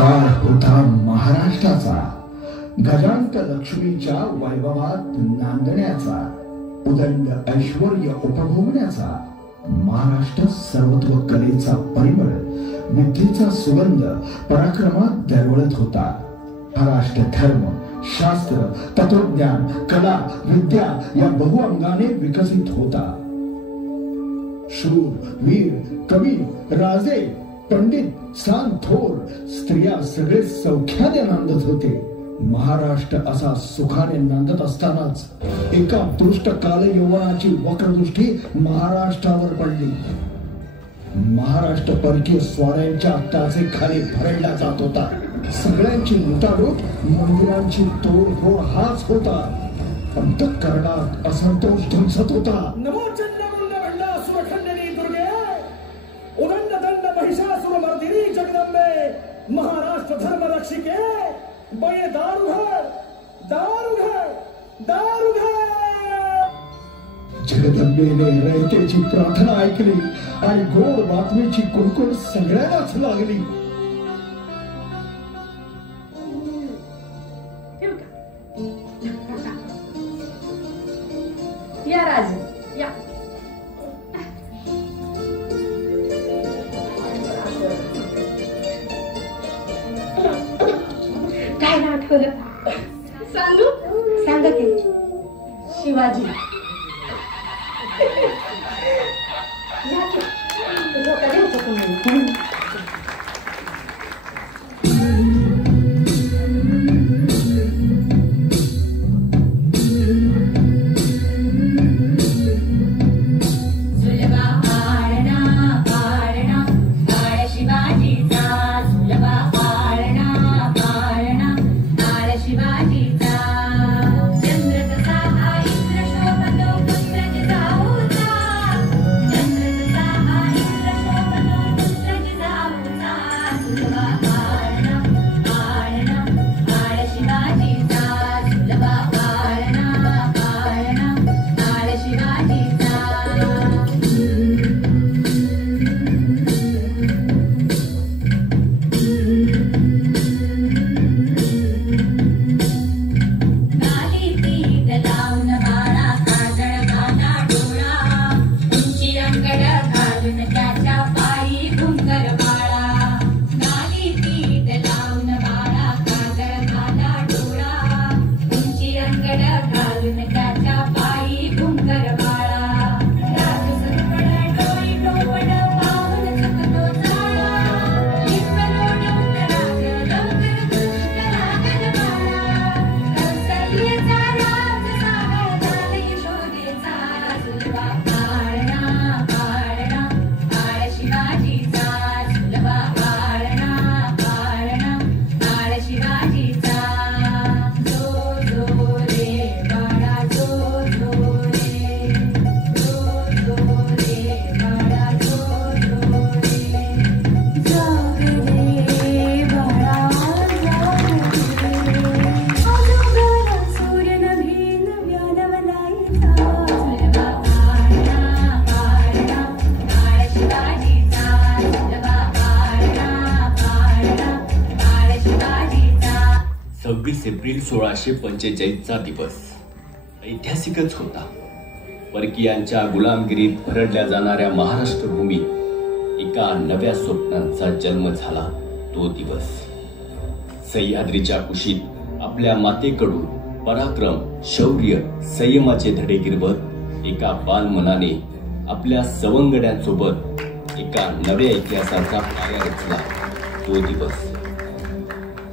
काळ होता महाराष्ट्राचा, गजांत लक्ष्मीच्या वैभवात नांदण्याचा, उदंड ऐश्वर्य उपभोगण्याचा. महाराष्ट्र सर्वत्व कलेचा परिमळ, विद्येचा सुगंध पराक्रमात दरवळत होता. महाराष्ट्र धर्म, शास्त्र, तत्वज्ञान, कला, विद्या या बहुअंगाने विकसित होता. शूर, वीर, कवी, राजे, पंडित, सांत, थोर, स्त्रिया सगळे सौख्याने नांदत होते. महाराष्ट्र असा सुखाने नांदत असतानाच एका दुष्ट काल यौवनाची वक्रदृष्टी महाराष्ट्रावर पडली. महाराष्ट्र परकीय स्वाऱ्यांच्या टाचे खाली भरडला जात होता. सगळ्यांची लुटालूट, मंदिरांची तोडफोड हाच होता. अंतःकरणात असंतोष ढुंसत होता. नमो चंद्रमुंड भंडासुर खंडनी दुर्गे, उदंड दंड महिषासुर मर्दिनी जगदंबे, महाराष्ट्र धर्म रक्षिके, बळे दारू घर, दारू घर, दारू घर. जगदंबेने रयतेची प्रार्थना ऐकली आणि गोड बातमीची कुणकुण सगळ्यांनाच लागली. या राज या. काय नाव ठेवलं सांगू? सांगा की. शिवाजी. या की. कधी होतं तुम्ही? एप्रिल 1645चा दिवस ऐतिहासिकच होता. परकीयांच्या गुलामगिरीत भरडल्या जाणाऱ्या महाराष्ट्र भूमीत एका नव्या स्वप्नांचा जन्म झाला. तो दिवस सह्याद्रीच्या कुशीत आपल्या मातेकडून पराक्रम, शौर्य, संयमाचे धडे गिरवत एका बालमनाने आपल्या सवंगड्यांसोबत एका नव्या इतिहासाचा पाया रचला. तो दिवस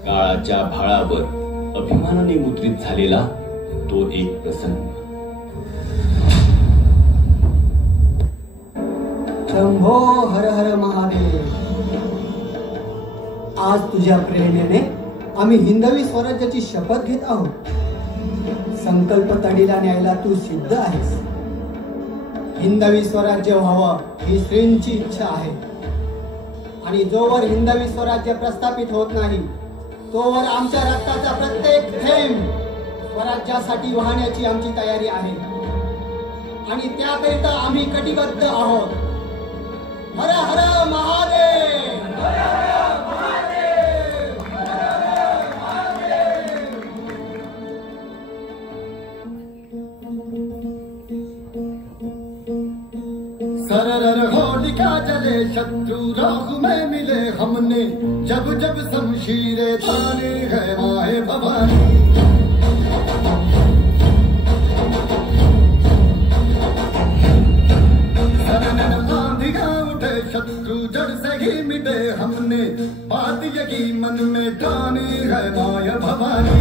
काळाच्या भाळावर अभिमानाने मुद्रित झालेला तो एक प्रसंग. शंभो हर हर महादेव. आज तुझ्या प्रेरणेने आम्ही हिंदवी स्वराज्याची शपथ घेत आहोत. संकल्प तडीला न्यायला तू सिद्ध आहेस. हिंदवी स्वराज्य व्हावं ही श्रींची इच्छा आहे आणि जोवर हिंदवी स्वराज्य प्रस्थापित होत नाही तोवर आमच्या रक्ताचा प्रत्येक थेंब स्वराज्यासाठी वाहण्याची आमची तयारी आहे आणि त्याकरिता आम्ही कटिबद्ध आहोत. हर हर महादेव. सरर होलिका जले शत्रु राह में मिले हमने जब जब शमशीरें ताने है माए भवानी उठे शत्रु जड़ से ही मिटे हमने बात यही मन में ठानी है माया भवानी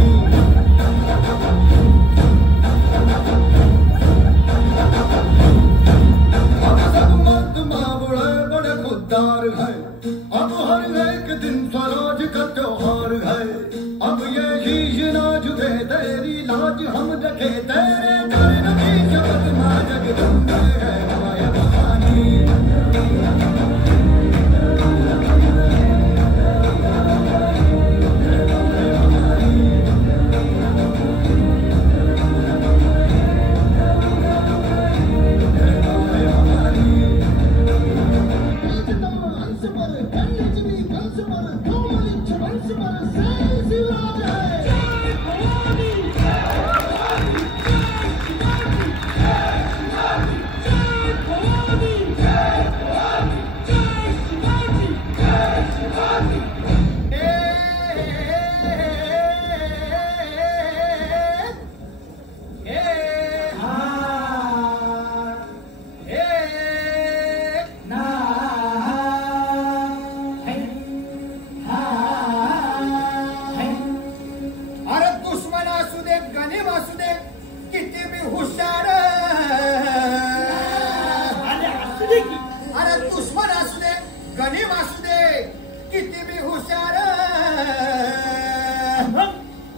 अब सब मर्द मावड़े बड़े खुददार है अब हर एक दिन स्वराज का त्योहार है अब ये शीश ना झुके तेरी लाज हम रखे तेरे चरण की शपथ मां जगदम्बे है माया भवानी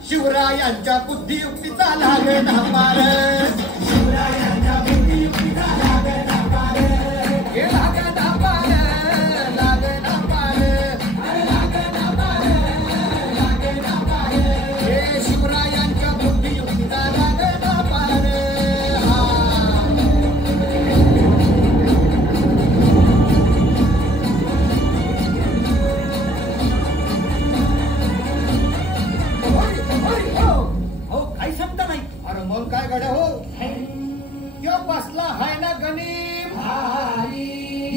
शिवरायांच्या बुद्धियुक्तीचा लागे ना पार शिवरायांच्या बुद्धियुक्तीचा लागे ना पार हे लागे ना पार लागे ना पार अरे लागे ना पार लागे ना पार हे शिवरायांच्या बुद्धियुक्तीचा लागे ना पार काय गड्या हो यो बसला हाय ना गणिम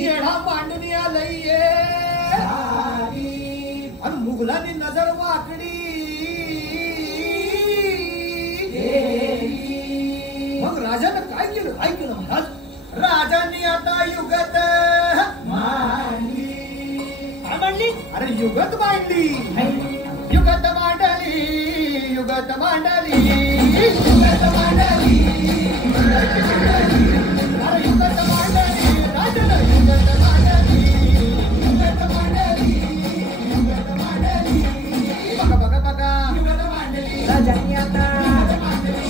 येढा मांडणी आलंय आणि मुघलांनी नजर वाकडी मग राजानं काय केलं महाराज राजांनी आता युगत मांडली काय मांडली अरे युगत मांडली युगत मांडली युगत मांडली युगत मांडली अरे युगत मांडली राजानं युगत मांडली युगत मांडली युगत मांडली बघा युगत मांडली राजांनी आता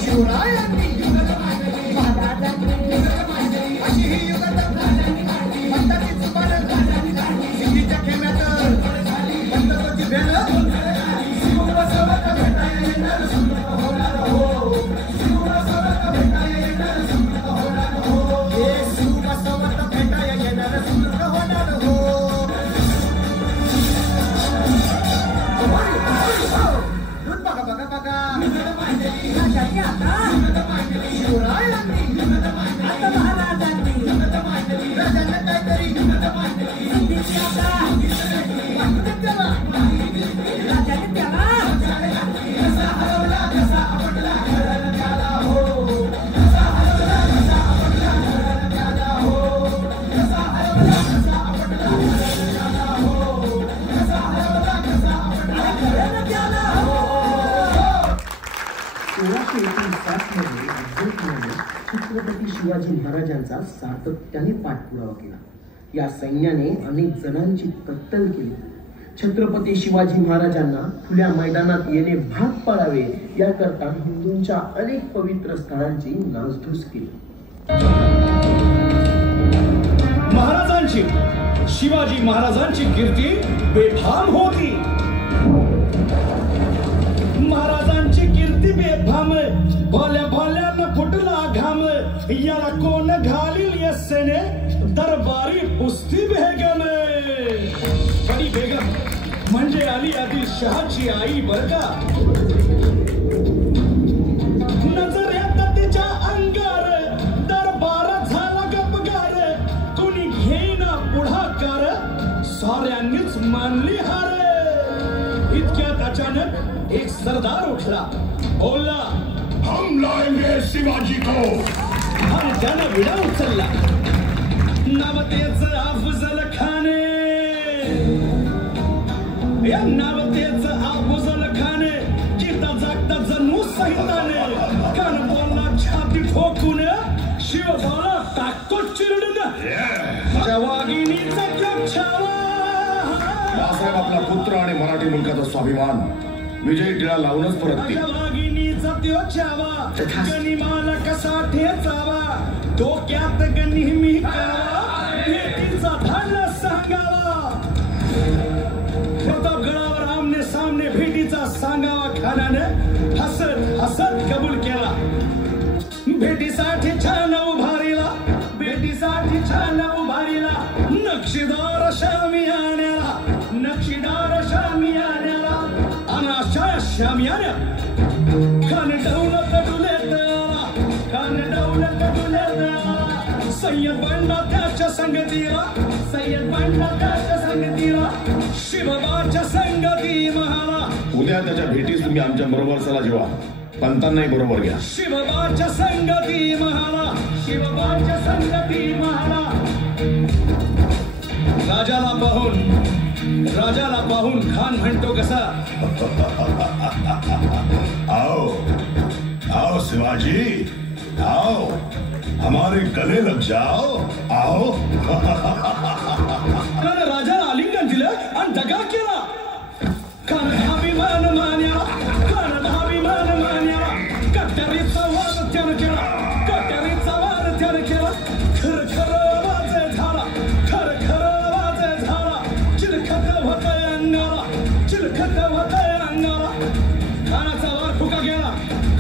शिवरायांनी युगत मांडली महाराजांनी युगत मांडली अशी ही युगत मांडली म्हणताची चुबार सिंगीच्या खेम्यात बंदकोची भेल छत्रपती शिवाजी महाराजांचा सातत्याने पाठपुरावा केला. या सैन्याने अनेक जणांची कत्तल केली. छत्रपती शिवाजी महाराजांना खुल्या मैदानात येणे भाग पाडावे याकरता हिंदूंच्या अनेक पवित्र स्थळांची नासधूस केली. महाराजांची शिवाजी महाराजांची कीर्ती बेफाम होती. महाराजांची कीर्ती बेफाम भल्या भल्यानं फुटला घाम. याला कोण घालील यस्सेने दरबारी पुस्ती बेगम. बडी बेगम म्हणजे अली आदिलशहाची आई बर का. नजर येत तिच्या अंगार दरबार झाला गपगार. कुणी मानली हार. इतक्यात अचानक एक सरदार उठला, बोलला, हम लाएंगे शिवाजी को. आणि त्यानं विडा उचलला. नावतेच अफजल खाने, या नावतेच अफजल खाने, जिता जागता जणू सहिताने. कान बोलला छाती ठोकून, शिवबाला टाकतो चिरडून. त्या वाघिणीचा छावा. बाळासाहेब आपला पुत्र आणि मराठी मुलकाचा स्वाभिमान विजयी टिळा लावूनच परततील. वाघिणीचा त्यो छावा, गनिमाला कसा ठेचावा, डोक्यात नेहमी कावा, भेटीचा धाडला सांगावा. प्रतापगडावर आमने सामने भेटीचा सांगावा. खानाने हसत हसत कबूल केला. भेटीसाठी छान उभारीला, भेटीसाठी छान उभारीला. नक्षीदार शामियाण्याला, नक्षीदार शामियाण्याला, अनाशा शामियाण्या. खान डौलत डुलेत आला, खान डौलत डुलेत आला. सय्यद बंडा त्याच्या संगतीला, सय्यद बंडा त्याच्या संगतीला, शिवबाच्या संगती महाला. उद्या त्याच्या भेटीस तुम्ही आमच्या बरोबर चला. जेव्हा पंतांनाही बरोबर घ्या. शिवबाच्या संगती महाला, शिवबाच्या संगती महाला. राजाला पाहून खान म्हणतो कसा, आओ आओ शिवाजी, आओ हमारे गले लग जाओ, आओ. त्यानं राजाला आलिंगन दिलं आणि दगा केला. खान अभिमान मान्याला, खान अभिमान मान्याला. कट्यारीचा वाद त्यानं केला, कट्यारीचा वाद त्यानं केला. खर खर वाज झाला, खर खर वाज झाला. चिलखत होतय अंगाला, चिलखत होतय अंगाला. खानाचा वार फुका गेला.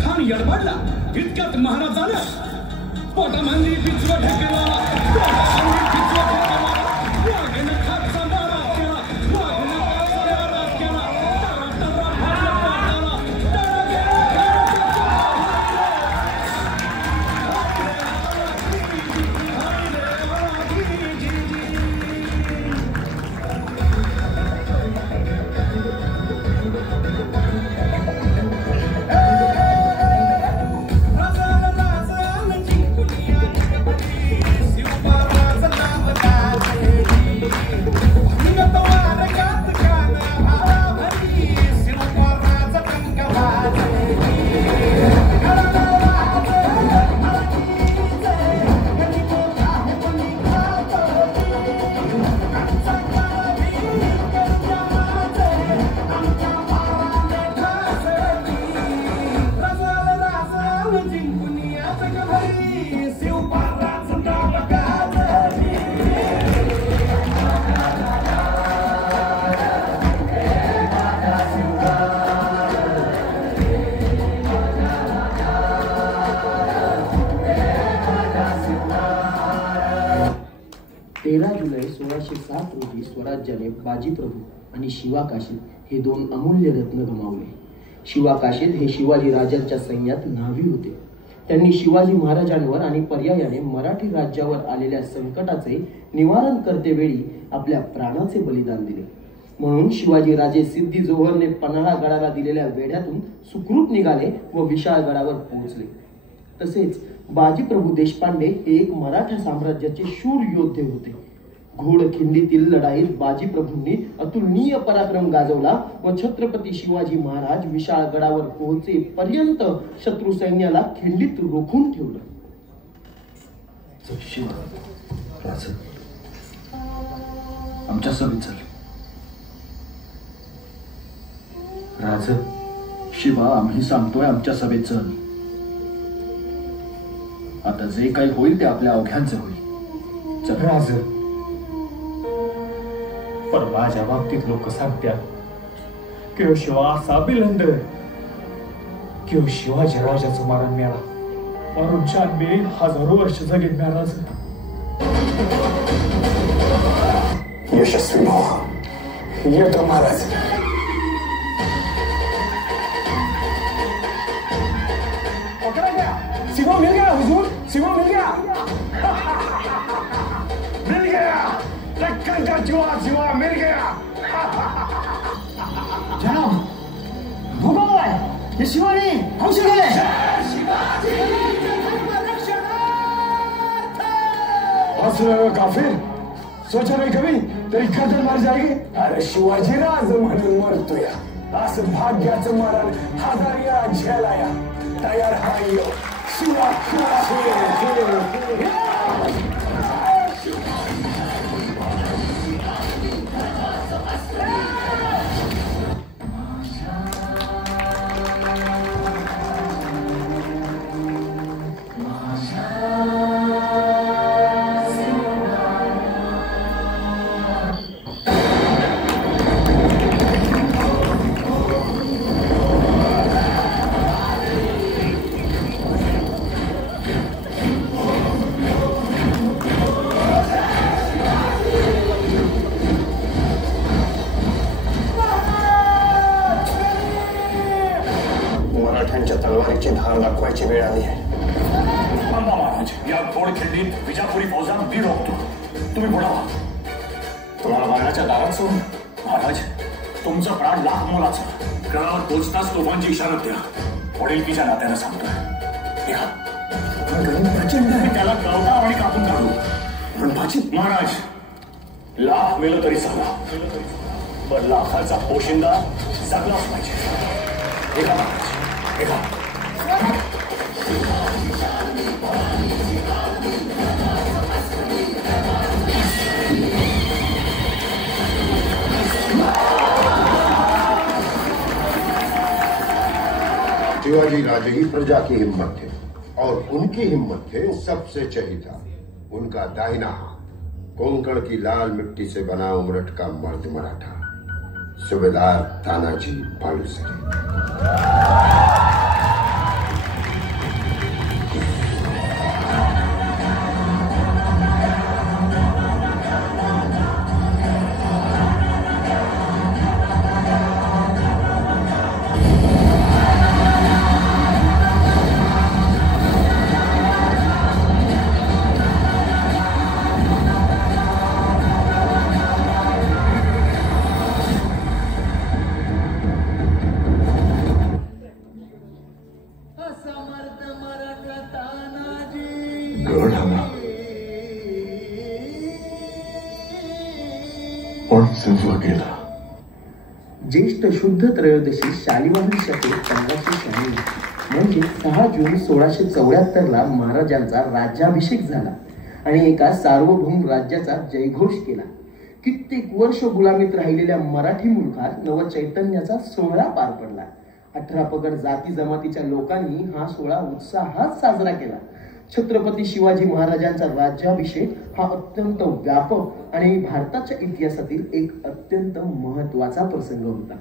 खान यडबडला. इतक्यात महाराजानं पोटामांदी पिचवा ढेकरला, पोटामांदी पिचवा ढेकरला. वाघनं खाचा मारा केला, वाघनं खाचा मारा केला. तरा तरा फाटला पोटाला, तरा गेला. जुलै 1607 रोजी स्वराज्याने बाजीप्रभू आणि शिवाकाशीद हे दोन अमूल्य रत्न गमावले. शिवाकाशीद हे शिवाजी राजांच्या सैन्यात न्हावी होते. त्यांनी शिवाजी महाराजांवर आणि पर्यायाने मराठी राज्यावर आलेल्या संकटाचे निवारण करतेवेळी आपल्या प्राणाचे बलिदान दिले. म्हणून शिवाजी राजे सिद्धी जोहरने पन्हाळा गडाला दिलेल्या वेढ्यातून सुखरूप निघाले व विशाळगडावर पोहोचले. तसेच बाजीप्रभू देशपांडे हे एक मराठा साम्राज्याचे शूर योद्धे होते. घोडखिंडीतील लढाईत बाजीप्रभूंनी अतुलनीय पराक्रम गाजवला व छत्रपती शिवाजी महाराज विशाळगडावर पोहोचेपर्यंत शत्रू सैन्याला खिंडीत रोखून ठेवलं. आमच्या सभेत चल. राज शिवा, आम्ही सांगतोय आमच्या सभेत चल. आता जे काही होईल ते आपल्या अवघ्यांचे होईल. चल राज. पण माझ्या बाबतीत लोक सांगतात की शिवा असा बिलंद की शिवाजी राजाचं मारण मिळाला. मारून 96,000 वर्ष जगेल महाराज. यशस्वी भाऊ येतो महाराज. शिवा मिल गया हुजूर, शिवा मिल गया. मिल गया. टक्कर का जुआ जुआ मिल गया। जनाब भूगोल आहे हे शिवानी औषध आहे। काफिर सोचा नाही कमी तरी गर्दन मार जाएगी। अरे शिवाजी राज म्हणून मरतोय असं भाग्याचं मरण 1000 वेळा झेलाया तयार हाय शिवा तलवारीची धार दाखवायची वेळ आली आहे। महाराज या घोडखिंडीत विजापुरी फौजा मी रोखतो, तुम्ही पुढे व्हा। तुम्हाला मरणाच्या दारात सोडून महाराज तुमचं प्राण लाख मोलाचं। गडावर पोहोचताच तोफांची इशारा द्या, वडीलकीच्या नात्यानं सांगतोय। त्याला गवता आणि कापून काढू पण भाजी महाराज लाख मेलं तरी सांगा पण लाखाचा पोशिंदा जगलाच पाहिजे। एका महाराज शिवाजी राजे ही प्रजा की हिम्मत थे और उनकी हिम्मत थे सबसे चहीता उनका दाहिना हाथ कोंकण की लाल मिट्टी से बना उमरठ का मर्द मराठा सूबेदार तानाजी मालुसरे। ज्येष्ठ शुद्ध त्रयोदशी शालिवाहन शके 1596 म्हणजे 6 जून 1674 महाराजांचा राज्याभिषेक झाला आणि एका सार्वभौम राज्याचा जयघोष केला। कित्येक वर्ष गुलामीत राहिलेल्या मराठी मुलखात नवचैतन्याचा सोहळा पार पडला। 18 पगड जाती जमातीच्या लोकांनी हा सोहळा उत्साहात साजरा केला। छत्रपती शिवाजी महाराजांचा राज्याभिषेक हा अत्यंत व्यापक आणि भारताच्या इतिहासातील एक अत्यंत महत्त्वाचा प्रसंग होता।